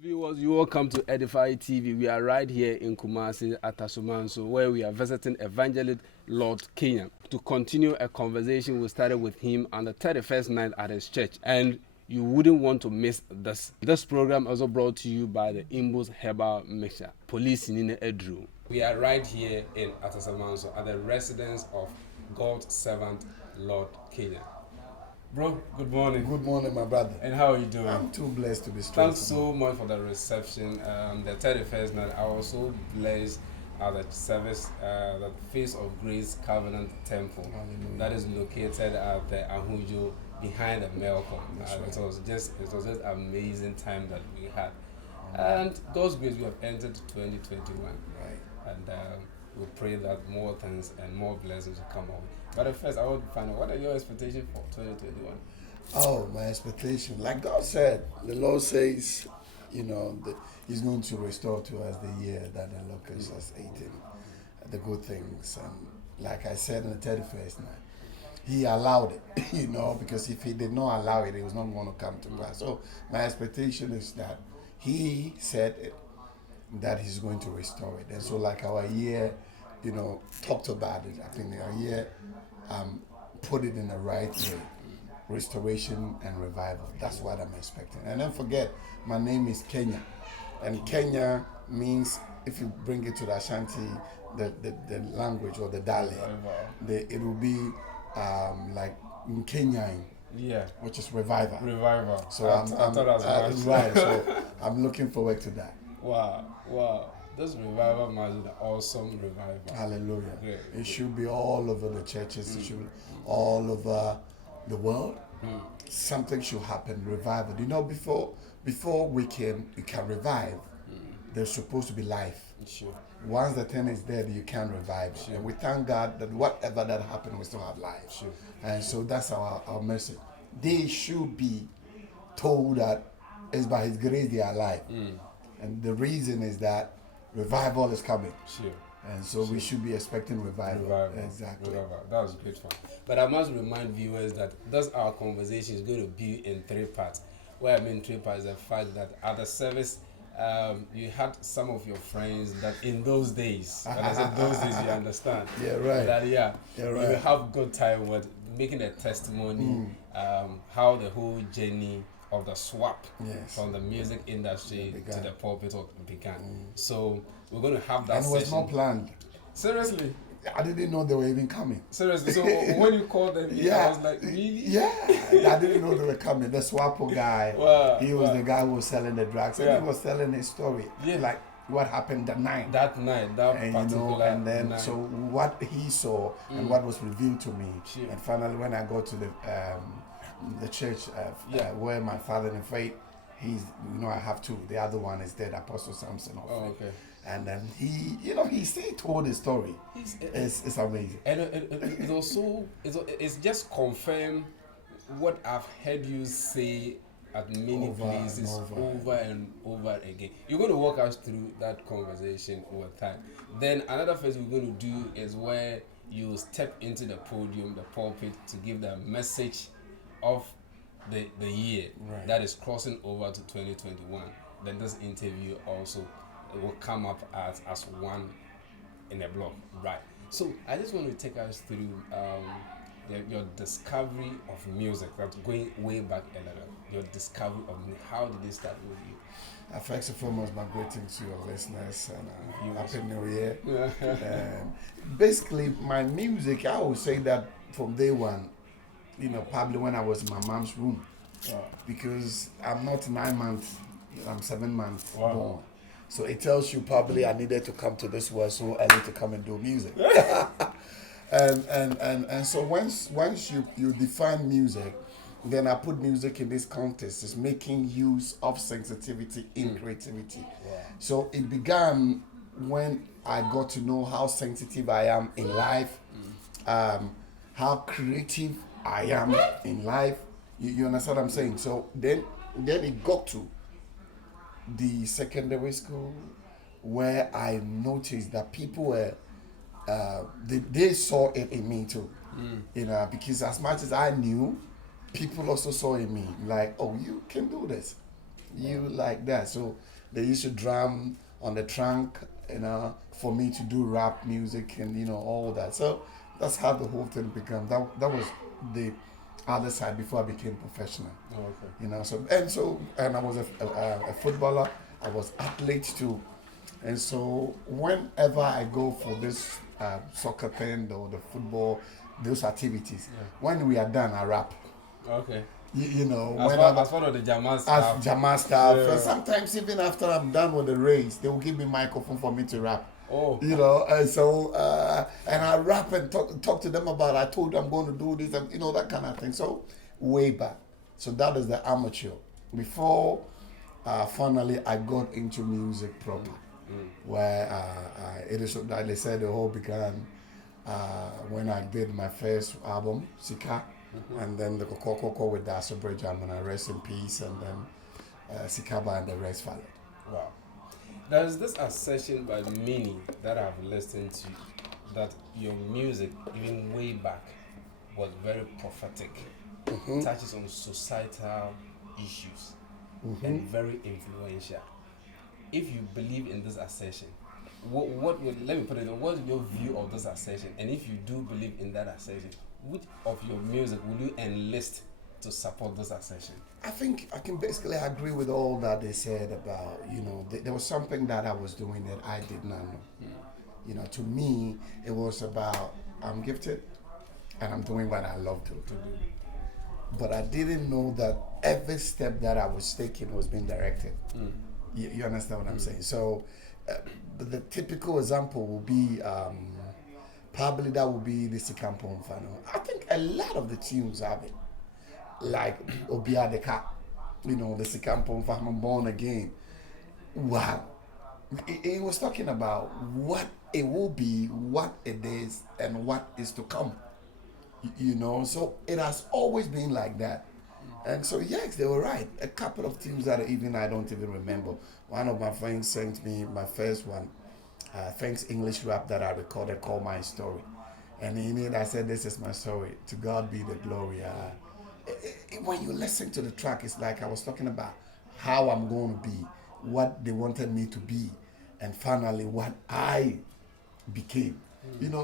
Viewers, you welcome to Edify TV. We are right here in Kumasi at Asumanso, where we are visiting Evangelist Lord Kenya to continue a conversation we started with him on the 31st night at his church. And you wouldn't want to miss this. This program also brought to you by the Imbus Herbal Mixture, Police in Edru. We are right here in Atasamanso at the residence of God's servant Lord Kenya. Bro, good morning. Good morning, my brother. And how are you doing? I'm too blessed to be strong. Thanks so much for the reception. The 31st night, I was so blessed at the service, the Face of Grace Covenant Temple. Hallelujah. That is located at the Ahujo behind the Melcom. Right. It was just amazing time that we had. And God's grace, we have entered 2021. Right. And we pray that more things and more blessings will come out. But first, I want to find out, what are your expectations for 2021? Oh, my expectation. Like God said, the Lord says, He's going to restore to us the year that the locusts has eaten, the good things. And like I said on the 31st night, He allowed it, because if He did not allow it, it was not going to come to pass. So my expectation is that He said it, that He's going to restore it. And so like our year, talked about it. I think our year put it in the right way. Restoration and revival. That's what I'm expecting. And don't forget, my name is Kenya. And Kenya means, if you bring it to the Ashanti, the language or the dialect, it will be like Kenyan. Yeah. Which is revival. Revival. So I thought that was right. So I'm looking forward to that. Wow. This revival must be an awesome revival. Hallelujah. Great. It should be all over the churches. It should be all over the world. Something should happen. Revival. Before you can revive, there's supposed to be life. Sure. Once the thing is dead, you can't revive. Sure. And we thank God that whatever that happened, we still have life. Sure. And so that's our message. They should be told that it's by His grace they are alive. And the reason is that revival is coming. Sure. And so we should be expecting revival. Exactly. Revival. That was great fun. But I must remind viewers that our conversation is going to be in 3 parts. What I mean 3 parts is the fact that at the service, you had some of your friends that in those days, when I said those days, you understand. Yeah, right. That, right. You have good time with making a testimony, how the whole journey of the swap from the music industry to the pulpit began. So we're going to have that. And it was not planned. Seriously? I didn't know they were even coming. Seriously? So when you called them, I was like, really? Yeah. I didn't know they were coming. The swappo guy, he was the guy who was selling the drugs. And he was telling his story. Yeah. Like what happened that night. That and, particular and then night. So what he saw and what was revealed to me. Sure. And finally when I got to the church where my father in faith, he's, I have two. The other one is dead, Apostle Samson. Okay. And then he still told his story. It's amazing. And it also, it's just confirmed what I've heard you say at many places over and over again. You're going to walk us through that conversation over time. Then another phase we're going to do is where you step into the podium, the pulpit, to give the message of the year that is crossing over to 2021. Then this interview also will come up as one in a block. Right. So I just want to take us through your discovery of music. That's going way back a little. Your discovery of music. How did it start with you? First and foremost, my greetings to your listeners and Happy New Year. Basically, my music, I would say that from day one, probably when I was in my mom's room, because I'm not 9 months, I'm 7 months born. So it tells you probably I needed to come to this world so early to come and do music. and so once you define music, then I put music in this context. It's making use of sensitivity in creativity. Yeah. So it began when I got to know how sensitive I am in life, how creative I am in life. You understand what I'm saying? So then it got to the secondary school where I noticed that people were they saw it in me too. Because as much as I knew, people also saw in me like, oh, you can do this. You like that. So they used to drum on the trunk, for me to do rap music and all that. So that's how the whole thing began. That was the other side before I became professional. Oh, okay. And I was a footballer. I was athlete too. And so whenever I go for this soccer thing or the football, those activities, when we are done, I rap. Okay. As part of the Jama staff. As Jama staff. Yeah. And sometimes even after I'm done with the race, they will give me microphone for me to rap. Oh. And so and I rap and talk to them about. I told them I'm going to do this and that kind of thing. So way back. So that is the amateur. Before finally I got into music proper, where it is like they said the whole began when I did my first album, Sika. And then the Kokoko with Daso Bridgam, and I rest in peace, and then Sikaba and the rest followed. Wow. There's this assertion by many that I've listened to that your music, even way back, was very prophetic, touches on societal issues, and very influential. If you believe in this assertion, what would, let me put it, what's your view of this assertion? And if you do believe in that assertion, which of your music will you enlist to support this assertion? I think I can basically agree with all that they said about, there was something that I was doing that I did not know. To me, it was about, I'm gifted and I'm doing what I love to do. But I didn't know that every step that I was taking was being directed. You understand what I'm saying? So the typical example will be, probably that would be the Sikampon Fano. I think a lot of the tunes have it. Like Obia the Cat, the Sikampon Fano, Born Again. Wow. It was talking about what it will be, what it is, and what is to come. So it has always been like that. And so, yes, they were right. A couple of tunes that even I don't even remember. One of my friends sent me my first one. Thanks English rap that I recorded called My Story. And in it I said, this is my story. To God be the glory. When you listen to the track, it's like I was talking about how I'm going to be, what they wanted me to be, and finally what I became.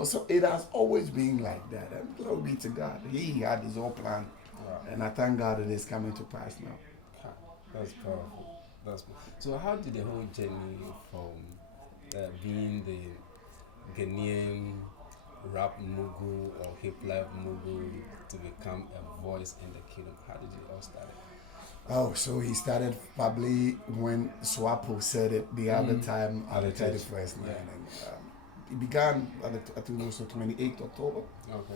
So it has always been like that. And glory be to God. He had his own plan. Wow. And I thank God it is coming to pass now. That's powerful. So how did the whole journey from being the Ghanaian rap mogul or hip life mogul to become a voice in the kingdom, how did it all start? Oh, so he started probably when Swapo said it the other time on the 31st night. And it began, I think it was the 28th October. Okay.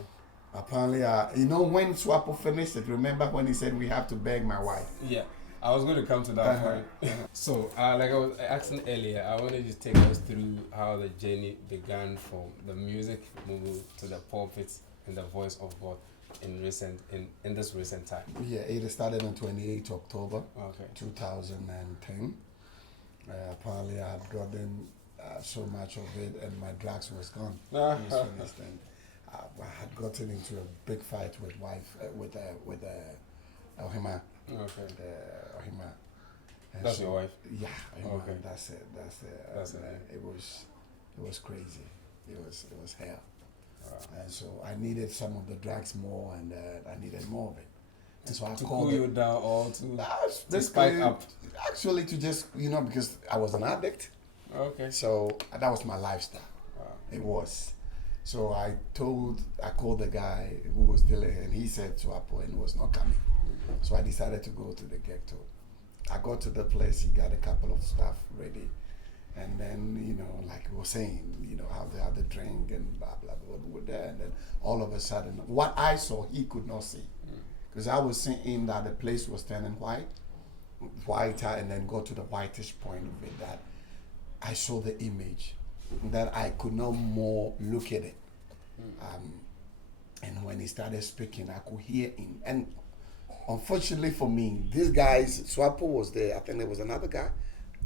Apparently, when Swapo finished it, remember when he said we have to beg my wife? Yeah. I was going to come to that point. So, like I was asking earlier, I wanted you to take us through how the journey began from the music movie to the pulpits and the voice of God in this recent time. Yeah, it started on 28th October 2010. Apparently, I had gotten so much of it, and my drugs was gone. It was finished, and I had gotten into a big fight with Ohima. Okay. Ohima. That's your wife? Yeah. Ohima, okay. That's it. It was crazy. It was hell. Wow. And so I needed some of the drugs more, and I needed more of it. And so I to called cool you down or to spike up? Actually, to just because I was an addict. Okay. So that was my lifestyle. Wow. It was. So I called the guy who was dealing, and he said Swapo and was not coming. So I decided to go to the ghetto. I got to the place, he got a couple of stuff ready. And then, like we were saying, how they had the drink and blah, blah, blah, we were there. And then all of a sudden, what I saw, he could not see. Because I was seeing that the place was turning whiter, and then go to the whitish point of it, that I saw the image, that I could no more look at it. And when he started speaking, I could hear him. And unfortunately for me, these guys, Swapo was there. I think there was another guy.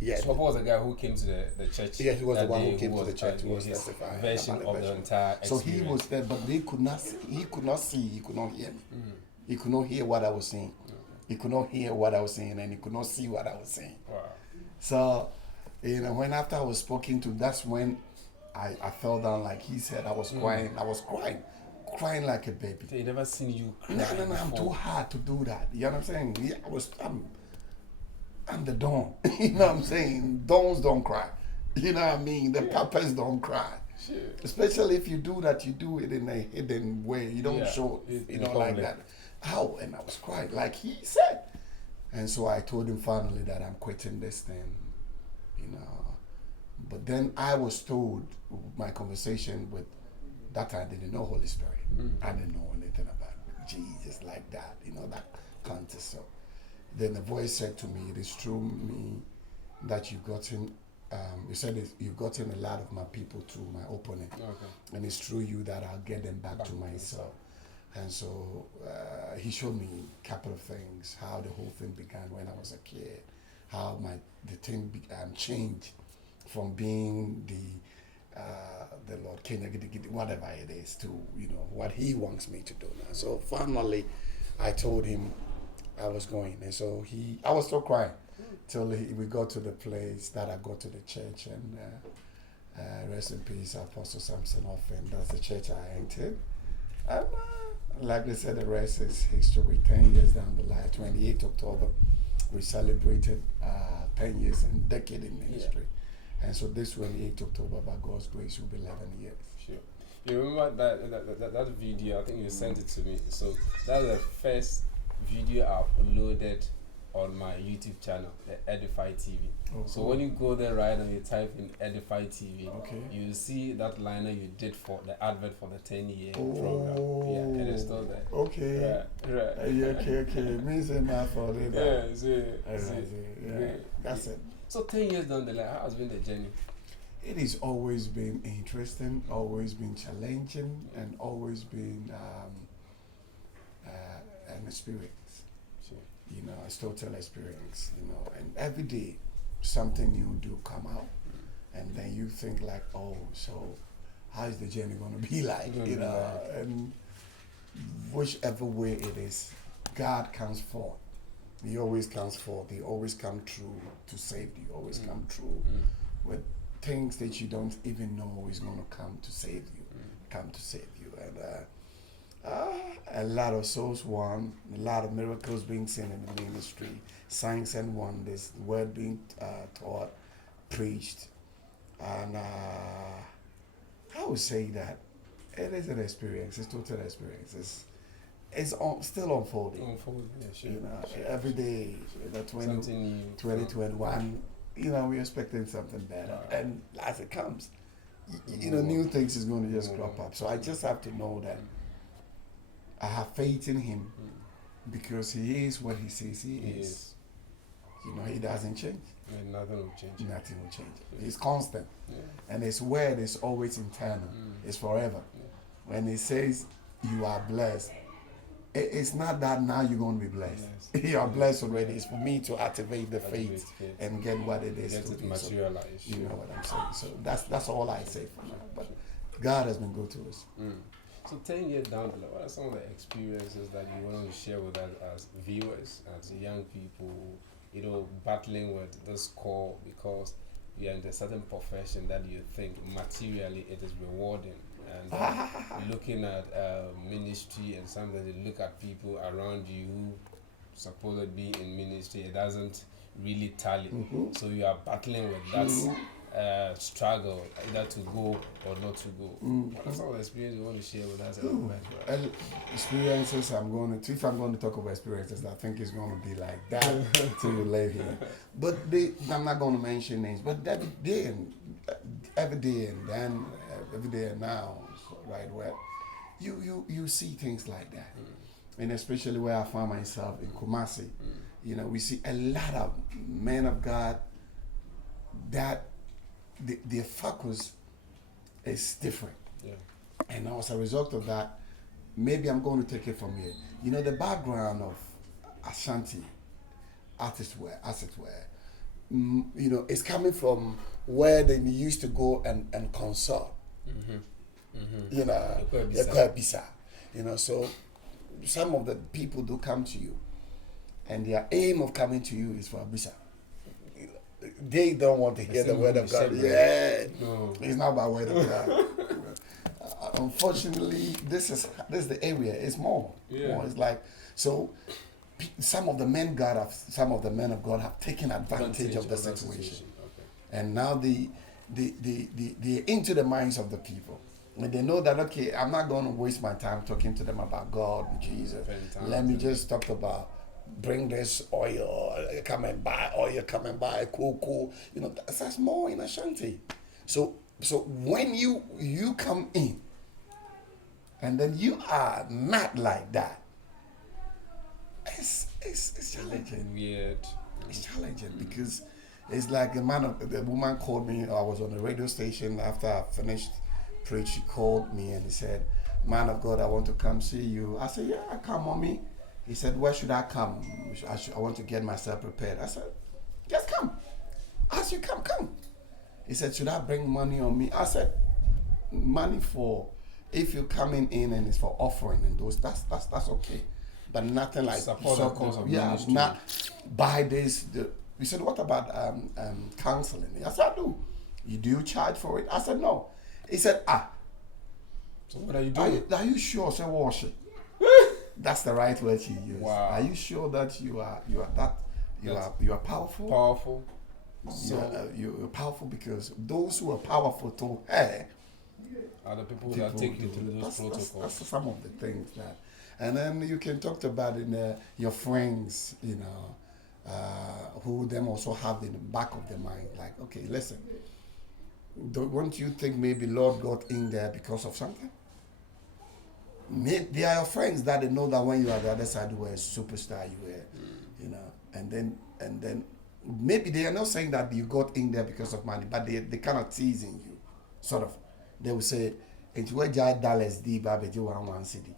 Yeah. Swapo was the guy who came to the church. Yeah, he was the one who came to the church. He was his version of the entire experience. So he was there, but they could not see. He could not see. He could not hear me. He could not hear what I was saying. He could not hear what I was saying, and he could not see what I was saying. Wow. So, when after I was spoken to, that's when I fell down, like he said. I was crying. I was crying like a baby. They never seen you cry. No, I'm too hard to do that. You know what I'm saying? Yeah, I'm the Don. You know what I'm saying? Dons don't cry. You know what I mean? The papas don't cry. Sure. Especially if you do that, you do it in a hidden way. You don't show it, like that. How? And I was crying, like he said. And so I told him finally that I'm quitting this thing, But then I was told, my conversation with, that I didn't know Holy Spirit. I didn't know anything about Jesus like that, that context. So then the voice said to me, it is through me that you've gotten, you said you've gotten a lot of my people to my opponent. Okay. And it's through you that I'll get them back to myself. And so he showed me a couple of things, how the whole thing began when I was a kid, how the thing changed from being the Lord Kenya, whatever it is, to what he wants me to do now. So finally, I told him I was going, and so I was still crying till we got to the place that I got to the church, and rest in peace, Apostle Samson Offen. That's the church I entered. And like they said, the rest is history. 10 years down the line, 28th October, we celebrated 10 years and decade in ministry. Yeah. And so this 28th October, by God's grace, will be 11 years. Sure. You remember that video? I think you sent it to me. So that's the first video I uploaded on my YouTube channel, the edifitv. Oh, so when you go there right and you type in edifitv, you see that liner you did for the advert for the 10-year program. Yeah, it is still there. Okay. Right. Okay. It means a math for it. Yeah, that's it. So 10 years down the line, how has been the journey? It has always been interesting, always been challenging, and always been an experience. It's total experience, and every day something new do come out, and then you think like, oh, so how is the journey going to be like, and whichever way it is, God comes forth. He always comes forth. He always come true to save you, always come true with things that you don't even know is going to come to save you, and a lot of souls won, a lot of miracles being seen in the ministry, signs and wonders, the word being taught, preached, and I would say that it is an experience. It's total experience. It's still unfolding. Every day, 2021, we're expecting something better, and as it comes, new things is going to just crop up. So I just have to know that I have faith in him because he is what he says he is. He doesn't change. Nothing will change. Nothing will change. He's constant. And his word is always eternal. It's forever. When he says you are blessed, it's not that now you're going to be blessed. You are blessed already. It's for me to activate the faith and get what it is to be. Materialize. So, you know what I'm saying? So that's all I say for now. But God has been good to us. So 10 years down the line, what are some of the experiences that you want to share with us as viewers, as young people, battling with this call because you are in a certain profession that you think materially it is rewarding, and looking at ministry and sometimes you look at people around you who supposedly be in ministry, it doesn't really tally. So you are battling with that struggle, either to go or not to go. What are some of the experiences you want to share with us? Experiences, if I'm going to talk about experiences, I think it's going to be like that till you leave here. But I'm not going to mention names, but every day and now, right, where you see things like that. And especially where I find myself in Kumasi, we see a lot of men of God that their focus is different. And as a result of that, maybe I'm going to take it from here. The background of Ashanti, as it were, it's coming from where they used to go and consult. So some of the people do come to you and their aim of coming to you is for Abusa. They don't want to hear the word of God. Yeah, no. It's not about word of God. Unfortunately, this is the area. It's more. Yeah. More. It's like so. Some of the men of God have taken advantage of the situation, okay. And now they're into the minds of the people. And they know that, okay, I'm not going to waste my time talking to them about God and Jesus. Let me just talk about bring this oil, come and buy cocoa. You know, that's more in Ashanti. So when you come in and then you are not like that, it's challenging. Weird. It's challenging because it's like the woman called me. I was on the radio station after I finished preach. She called me and he said, "Man of God, I want to come see you." I said, "Yeah, come, mommy." He said, "Where should I come? I want to get myself prepared." I said, "Just come. As you come." He said, "Should I bring money on me?" I said, "Money for if you're coming in and it's for offering and those that's okay, but nothing like so-called not buy this." He said, "What about counseling?" I said, "I do." "You do charge for it?" I said, "No." He said, So what are you doing? Are you sure? I said, "Wash it." That's the right word he used. Wow. Are you sure that you are powerful? Powerful. So you're powerful because those who are powerful to her are the people that take you through those protocols. That's some of the things that, and then you can talk about your friends, you know, who them also have in the back of their mind, like, okay, listen, won't you think maybe Lord got in there because of something? Maybe they are your friends that they know that when you are the other side, you were a superstar, you were, you know, and then maybe they are not saying that you got in there because of money, but they kind of teasing you, sort of. They will say, "It's where dollars D baby you one city."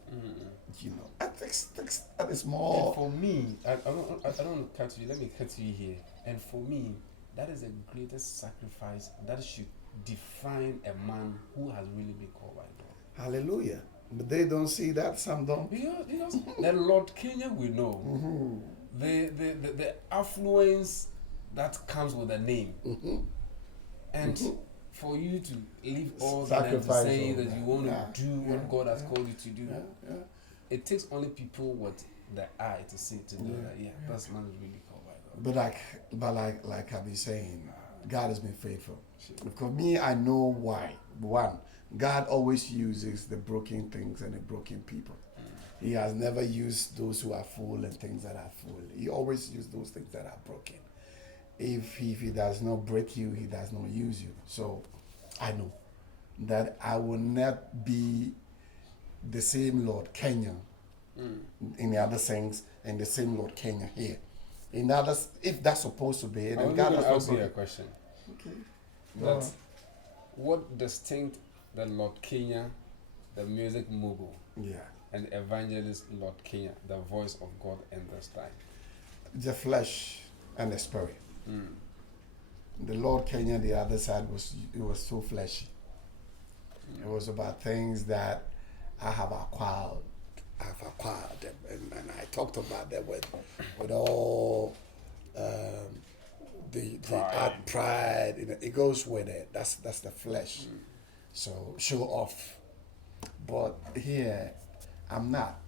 You know, I think that is more. And for me, I don't cut you. Let me cut you here. And for me, that is the greatest sacrifice that should define a man who has really been called by God. Hallelujah. But they don't see that, some don't. Because the Lord Kenya we know. Mm-hmm. The affluence that comes with the name. Mm-hmm. And for you to leave all that and to say that you want to do what God has called you to do, it takes only people with the eye to see to know that this man is really called by God. But like I've been saying, God has been faithful. Because me, I know why. One, God always uses the broken things and the broken people. He has never used those who are full and things that are full. He always uses those things that are broken. If he does not break you, he does not use you. So I know that I will not be the same Lord Kenya in the other things and the same Lord Kenya here. In others, if that's supposed to be, then God has asked you a question. Okay. What distinct the Lord Kenya, the music mogul, and Evangelist Lord Kenya, the voice of God in this time? The flesh and the spirit. The Lord Kenya, the other side was so fleshy. It was about things that I have acquired, and I talked about that with all the pride. You know, it goes with it. That's the flesh. So show off. But here, I'm not,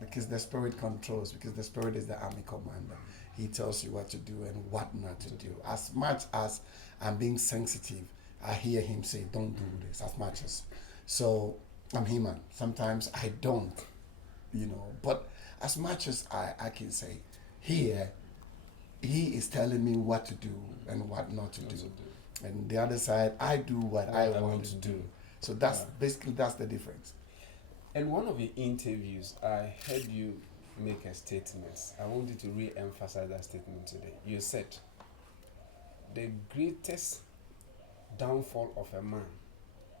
because the Spirit controls. Because the Spirit is the army commander. He tells you what to do and what not to do. As much as I'm being sensitive, I hear him say, "Don't do this." As much as, so I'm human. Sometimes I don't, you know. But as much as I can say, here, he is telling me what to do and what not to do. And the other side, I do what I want to do. So that's basically that's the difference. In one of your interviews, I heard you make a statement. I want you to re-emphasize that statement today. You said, the greatest downfall of a man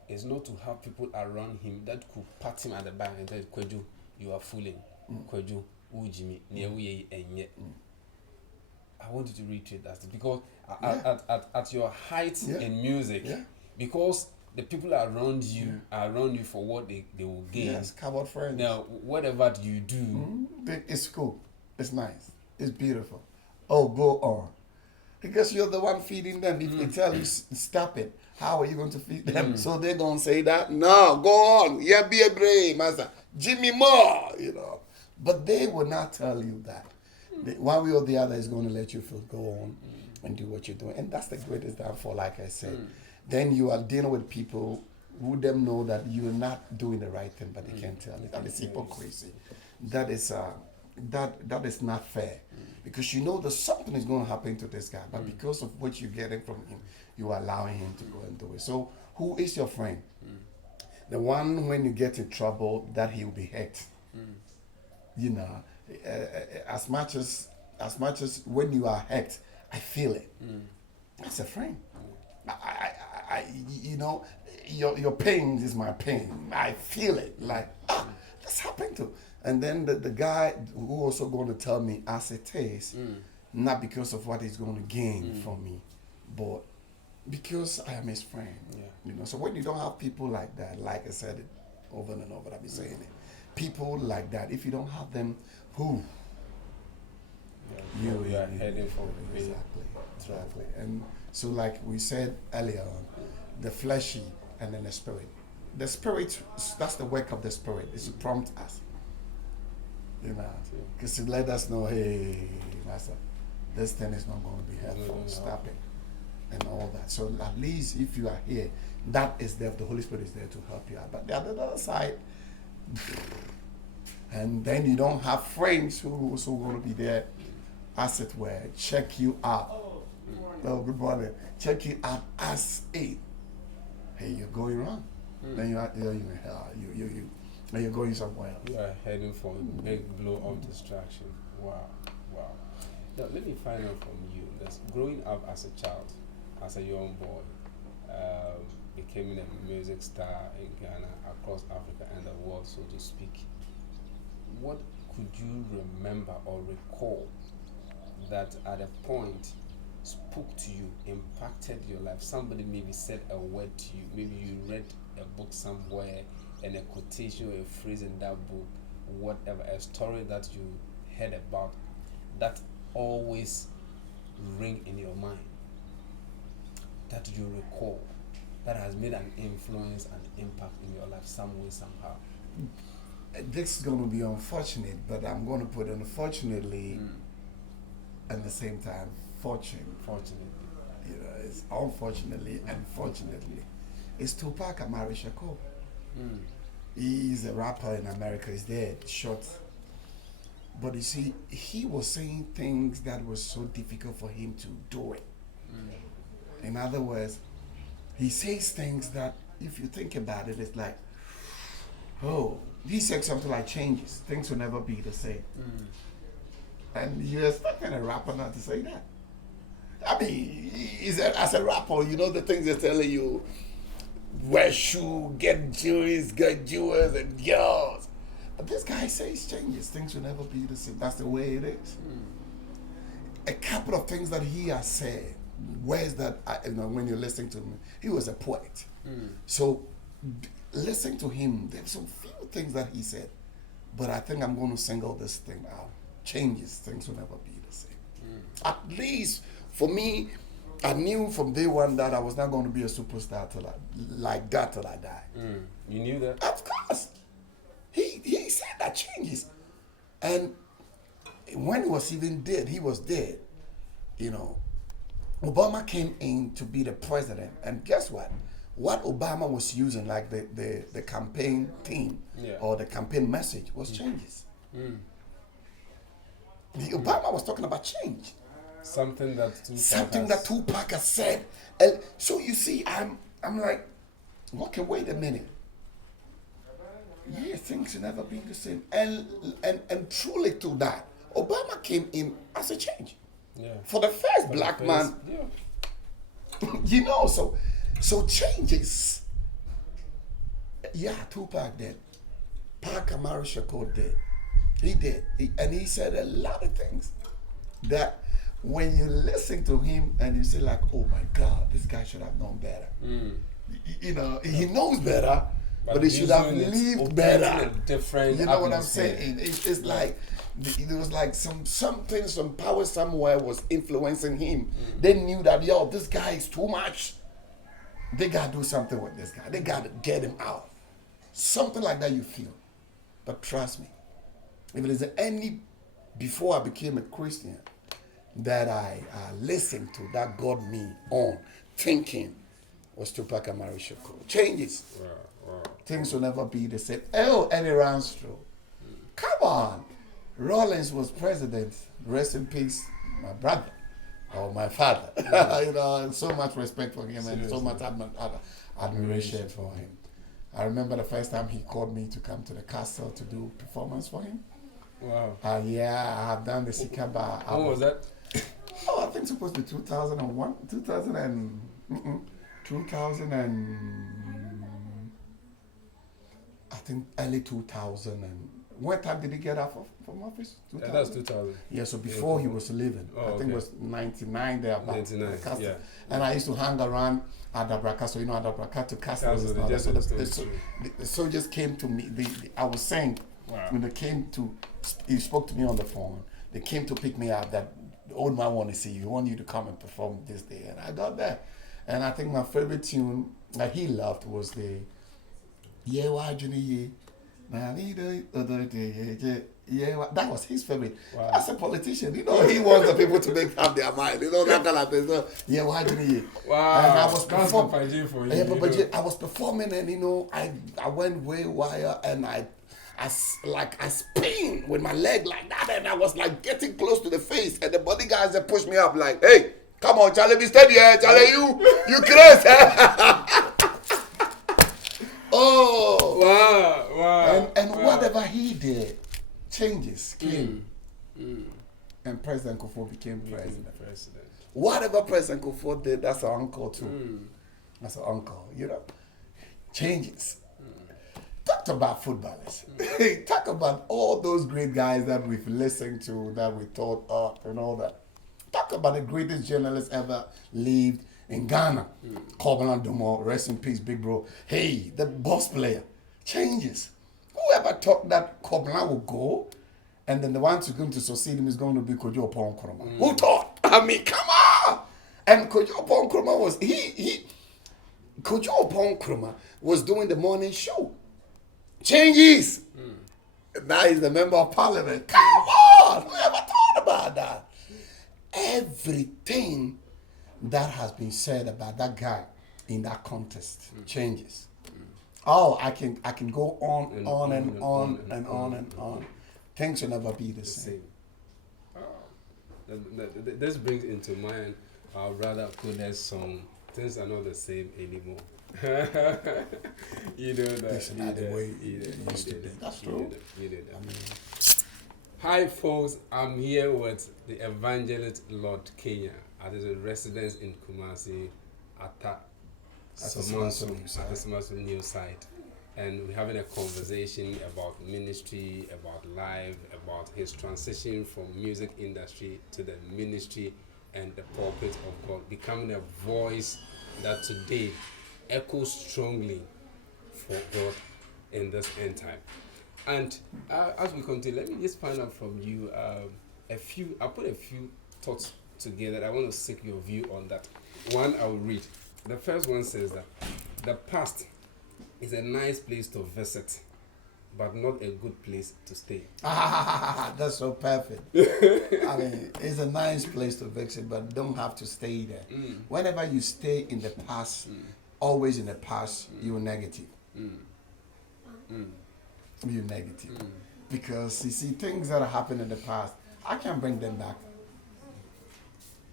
is not to have people around him that could pat him at the back and tell him, "Kweju, you are fooling. Kweju, ujimi, niye enye." I want you to reiterate that because at your height in music, because the people around you are around you for what they will gain. Yes, coward friends. Now, whatever you do, it's cool. It's nice. It's beautiful. Oh, go on. Because you're the one feeding them. If they tell you stop it, how are you going to feed them? So they're going to say that, no, go on. Yeah, be a brave, master. Give me more, you know. But they will not tell you that. One way or the other is going to let you feel, go on and do what you're doing. And that's the greatest downfall, like I said. Then you are dealing with people who them know that you're not doing the right thing, but they can't tell you. That is hypocrisy. That is that is not fair. Because you know that something is going to happen to this guy, but because of what you're getting from him, you are allowing him to go and do it. So who is your friend? The one when you get in trouble that he will be hurt. You know, as much as when you are hurt, I feel it. That's a friend. I you know, your pain is my pain. I feel it. Like, that's happened to. And then the guy who also going to tell me as it is, not because of what he's going to gain from me, but because I am his friend. Yeah. You know, so when you don't have people like that, like I said it over and over, I've been saying it. People like that, if you don't have them, who? You are heading for exactly. And so, like we said earlier on, the fleshy and then the spirit. The spirit, that's the work of the spirit, is to prompt us. You know, because to let us know, hey, master, this thing is not going to be helpful. Stop it, and all that. So at least if you are here, that is there. The Holy Spirit is there to help you out. But the other side, and then you don't have friends who are also going to be there, as it were, check you out. Oh, good morning. Check you out as a, hey, you're going wrong. Then you're going somewhere else. You are heading for a big blow of distraction. Wow. Now, let me find out from you. That's growing up as a child, as a young boy, becoming a music star in Ghana, across Africa and the world, so to speak. What could you remember or recall that at a point spoke to you, impacted your life? Somebody maybe said a word to you. Maybe you read a book somewhere and a quotation or a phrase in that book, whatever, a story that you heard about that always ring in your mind, that you recall, that has made an influence and impact in your life some way, somehow. This is going to be unfortunate, but I'm going to put unfortunately at the same time fortunately. You know, it's unfortunately and fortunately. It's Tupac Amaru Shakur. He's a rapper in America. He's dead, short. But you see, he was saying things that was so difficult for him to do it. In other words, he says things that, if you think about it, it's like, oh, he said something like changes. Things will never be the same. And you're expecting a rapper not to say that. I mean, as a rapper, you know the things they're telling you, wear shoes, get jewelry, get jewels and girls. But this guy says changes. Things will never be the same. That's the way it is. A couple of things that he has said, where's that, when you're listening to him, he was a poet. So listening to him, there's some few things that he said, but I think I'm going to single this thing out. Changes, things will never be the same. At least for me, I knew from day one that I was not going to be a superstar till I die. You knew that? Of course. He said that changes. And when he was even dead, he was dead. You know, Obama came in to be the president. And guess what? What Obama was using, like the campaign theme or the campaign message, was changes. The Obama was talking about change. Something that Tupac has said. And so you see, I'm like, okay, wait a minute. Yeah, things will never be the same. And truly to that, Obama came in as a change. For the first black man. You know, so changes. Yeah, Tupac did. Pac Amaru Shakur did. He did. And he said a lot of things that when you listen to him and you say like, oh my God, this guy should have known better. You know, he knows better, but they should have lived better. Different you know what I'm saying? It's like there was like some power somewhere was influencing him. They knew that this guy is too much. They gotta do something with this guy. They gotta get him out. Something like that you feel. But trust me, if there's any before I became a Christian that I listened to that got me on thinking was Tupac Amaru Shakur. Changes. Wow. Things will never be the same. Eddie Ranstrow. Come on. Rawlings was president. Rest in peace, my brother or my father. And so much respect for him and so much admiration for him. I remember the first time he called me to come to the castle to do performance for him. Wow. I have done the Sikaba. When was that? I think it's supposed to be 2001, 2000 and I think early 2000. And what time did he get out from office? 2000? That's 2000. Yeah, so before he was leaving. I think it was 99 there. 99, yeah. And I used to hang around Adabraka, so Adabraka to Castle. So the soldiers came to me. I was saying, when they came he spoke to me on the phone. They came to pick me up that the old man wanted to see you. He wanted you to come and perform this day. And I got there. And I think my favorite tune that he loved was the Yeah, why Junior? That was his favorite. Wow. As a politician, he wants the people to make up their mind. That kind of thing. So, yeah, why Junior? Wow. And I was performing. I was performing, and I went way wire, and I spin with my leg like that, and I was like getting close to the face, and the bodyguards they pushed me up like, hey, come on, Charlie, be steady here, Charlie, you crazy. Oh, wow. And whatever he did, changes came, and President Kufuor became president. Whatever President Kufuor did, that's our uncle too. That's our uncle, changes. Talk about footballers. Talk about all those great guys that we've listened to, that we taught up and all that. Talk about the greatest journalist ever lived in Ghana. Kobana Dumo, rest in peace, big bro. Hey, the boss player. Changes. Whoever thought that Kobana would go, and then the one who's going to succeed him is going to be Kojo Pon Nkrumah. Who thought? I mean, come on! And Kojo Pon Nkrumah was, Kojo Pon Nkrumah was doing the morning show. Changes. Now he's the member of parliament. Come on! Whoever thought about that? Everything that has been said about that guy in that contest changes. Oh, I can go on and on. Things will never be the same. This brings into mind our brother Kode's song, Things Are Not the Same Anymore. That's not the way it used to be. That's true. Hi folks, I'm here with the Evangelist Lord Kenya at his residence in Kumasi at the Somanso new site. And we're having a conversation about ministry, about life, about his transition from music industry to the ministry and the pulpit of God, becoming a voice that today echoes strongly for God in this end time. And as we continue, let me just find out from you I put a few thoughts together. I want to seek your view on that. One, I will read. The first one says that the past is a nice place to visit, but not a good place to stay. That's so perfect. I mean, it's a nice place to visit, but don't have to stay there. Whenever you stay in the past, always in the past, you're negative. You're negative. Because you see, things that happened in the past, I can't bring them back.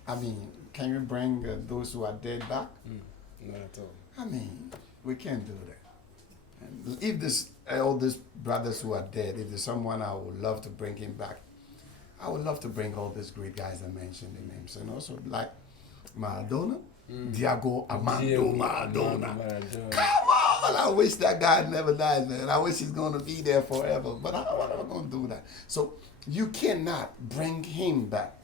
I mean, can you bring those who are dead back? Not at all. I mean, we can't do that. And if all these brothers who are dead, if there's someone I would love to bring him back, I would love to bring all these great guys I mentioned their names. And also like Maradona, Diego Armando Maradona. Come on! I wish that guy never died, man. I wish he's going to be there forever. But how am I going to do that? So you cannot bring him back.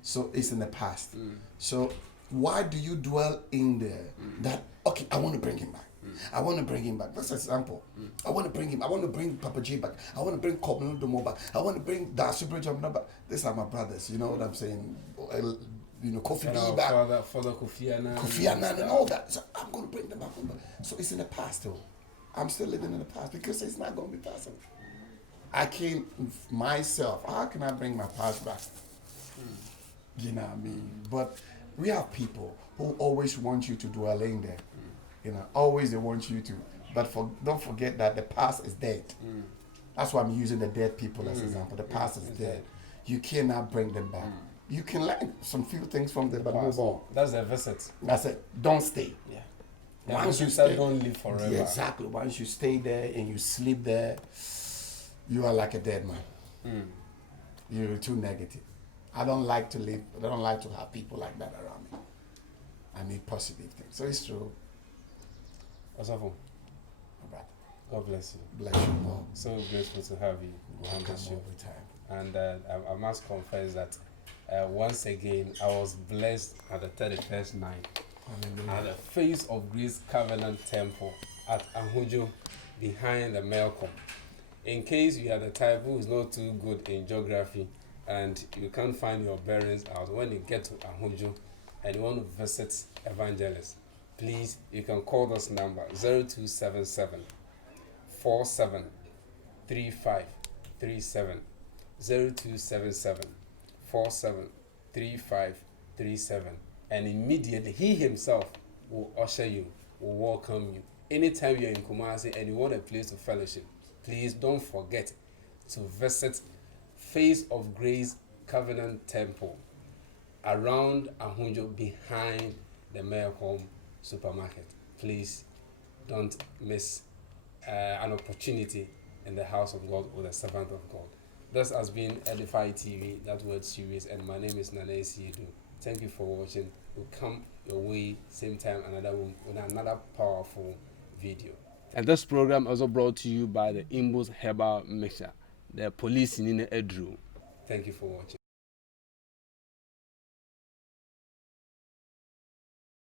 So it's in the past. So why do you dwell in there that, okay, I want to bring him back. I want to bring him back. That's an example. I want to bring him. I want to bring Papa J back. I want to bring Kobno Domo back. I want to bring Dasubri Jomna back. These are my brothers. You know what I'm saying? Kofi B back. Father Kofi Annan. Kofi Annan and all that. So I'm going to bring them back. So it's in the past, though. I'm still living in the past because it's not going to be possible. I can't myself. How can I bring my past back? You know what I mean? But we have people who always want you to dwell in there. You know, always they want you to. But don't forget that the past is dead. That's why I'm using the dead people as example. The past is dead. You cannot bring them back. You can learn some few things from them, but move on. That's a visit. That's it. Don't stay. Yeah. Once you stay, don't live forever. Yeah, exactly. Once you stay there and you sleep there, you are like a dead man. You're too negative. I don't like to live. I don't like to have people like that around me. I need positive things. So it's true. Asafo, My brother. God bless you. Bless you more. So grateful to have you. Welcome over time. And I must confess that once again I was blessed at the 31st night at the Face of Grace Covenant Temple at Ahujo behind the Melcom. In case you are the type who is not too good in geography and you can't find your bearings out, when you get to Ahujo and you want to visit Evangelist, please, you can call this number 0277 47 3537 0277 47 3537, and immediately he himself will usher you, will welcome you. Anytime you're in Kumasi and you want a place to fellowship, please don't forget to visit Face of Grace Covenant Temple around Ahunjo behind the Maycomb supermarket. Please don't miss an opportunity in the house of God with a servant of God. This has been Edify TV, that word series, and my name is Nana Esiedu. Thank you for watching. We'll come your way same time with another powerful video. And this program also brought to you by the Imbus Herbal Mixture, the police in the Edru. Thank you for watching.